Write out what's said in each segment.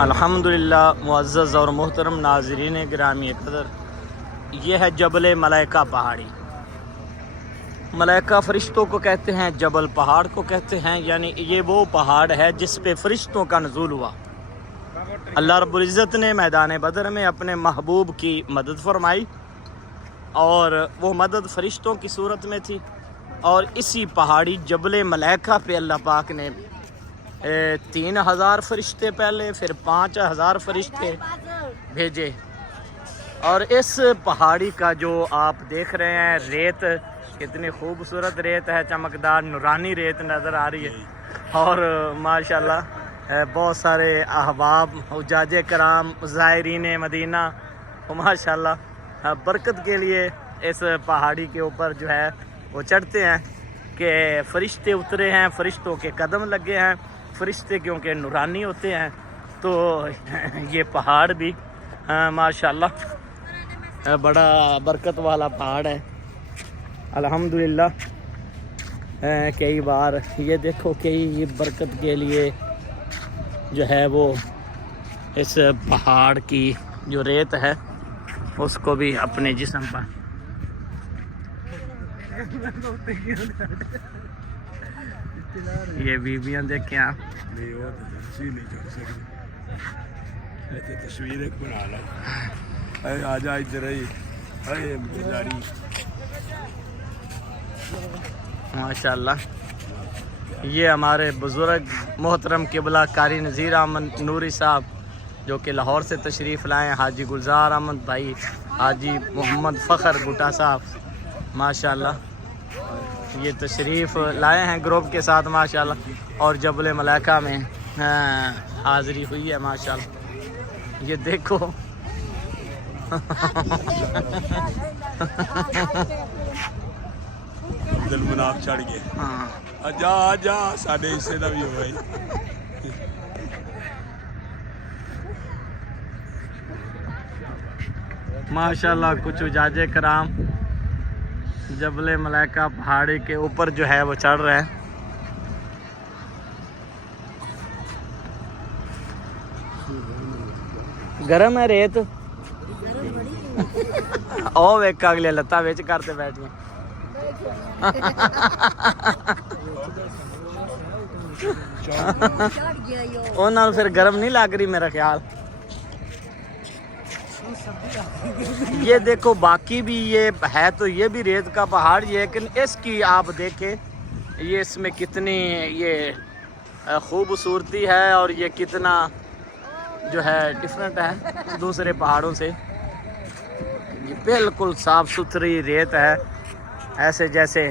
अल्हम्दुलिल्लाह मुअज़्ज़ज़ और मोहतरम नाज़रीन गिरामी क़दर, ये है जबल मलाइका पहाड़ी। मलाइका फ़रिश्तों को कहते हैं, जबल पहाड़ को कहते हैं। यानी ये वो पहाड़ है जिस पे फ़रिश्तों का नुज़ूल हुआ। अल्लाह रब्बुल इज़्ज़त ने मैदान बदर में अपने महबूब की मदद फरमाई और वो मदद फ़रिश्तों की सूरत में थी। और इसी पहाड़ी जबल मलाइका पे अल्लाह पाक ने 3000 फरिश्ते पहले, फिर 5000 फरिश्ते भेजे। और इस पहाड़ी का जो आप देख रहे हैं रेत, कितनी खूबसूरत रेत है, चमकदार नूरानी रेत नज़र आ रही है। और माशाल्लाह बहुत सारे अहबाब, हुज्जाज कराम, ज़ायरीन मदीना माशाल्लाह बरकत के लिए इस पहाड़ी के ऊपर जो है वो चढ़ते हैं कि फ़रिश्ते उतरे हैं, फ़रिश्तों के कदम लगे हैं। फ़रिश्ते क्योंकि नूरानी होते हैं तो ये पहाड़ भी माशाल्लाह बड़ा बरकत वाला पहाड़ है। अल्हम्दुलिल्लाह कई बार ये देखो कि ये बरकत के लिए जो है वो इस पहाड़ की जो रेत है उसको भी अपने जिस्म पर ये बीबियां देखें आप। तस्वीर एक बना लो, आजा इधर ही माशाल्लाह। ये हमारे बुज़ुर्ग मोहतरम क़िबला कारी नज़ीर अहमद नूरी साहब जो कि लाहौर से तशरीफ़ लाए हैं, हाजी गुलजार अहमद भाई, हाजी मोहम्मद फ़खर भुट्टा साहब माशाल्लाह ये तशरीफ़ लाए हैं ग्रुप के साथ माशाल्लाह। और जबल मलाइका में हाज़री हुई है माशाल्लाह। ये देखो दिल मुनाफ चढ़ गए। हाँ आजा आजा साढ़े हिस्से का भी हो भाई। माशाल्लाह कुछ उजाजे कराम जबल मलाइका पहाड़ी के ऊपर जो है वो चढ़ रहे हैं। गरम है रेत ओ वेख अगले लत्ता विच करते बैठिए। उन्होंने फिर गर्म नहीं लग रही मेरा ख्याल। ये देखो बाकी भी ये है तो ये भी रेत का पहाड़, लेकिन इसकी आप देखें ये इसमें कितनी ये खूबसूरती है और ये कितना जो है डिफरेंट है दूसरे पहाड़ों से। ये बिल्कुल साफ़ सुथरी रेत है, ऐसे जैसे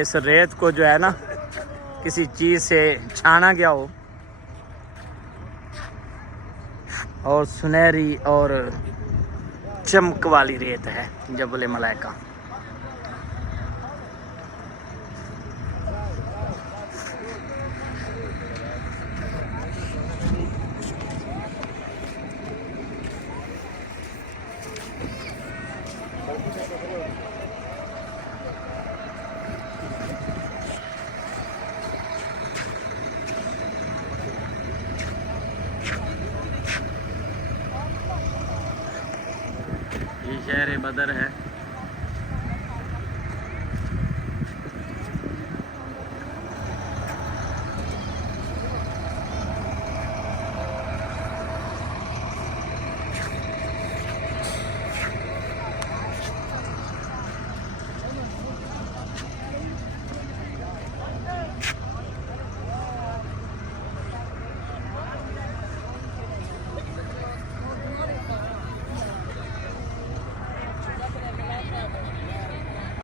इस रेत को जो है ना किसी चीज़ से छाना गया हो। और सुनहरी और चमक वाली रेत है जबल मलाइका। ये शहर बदर है।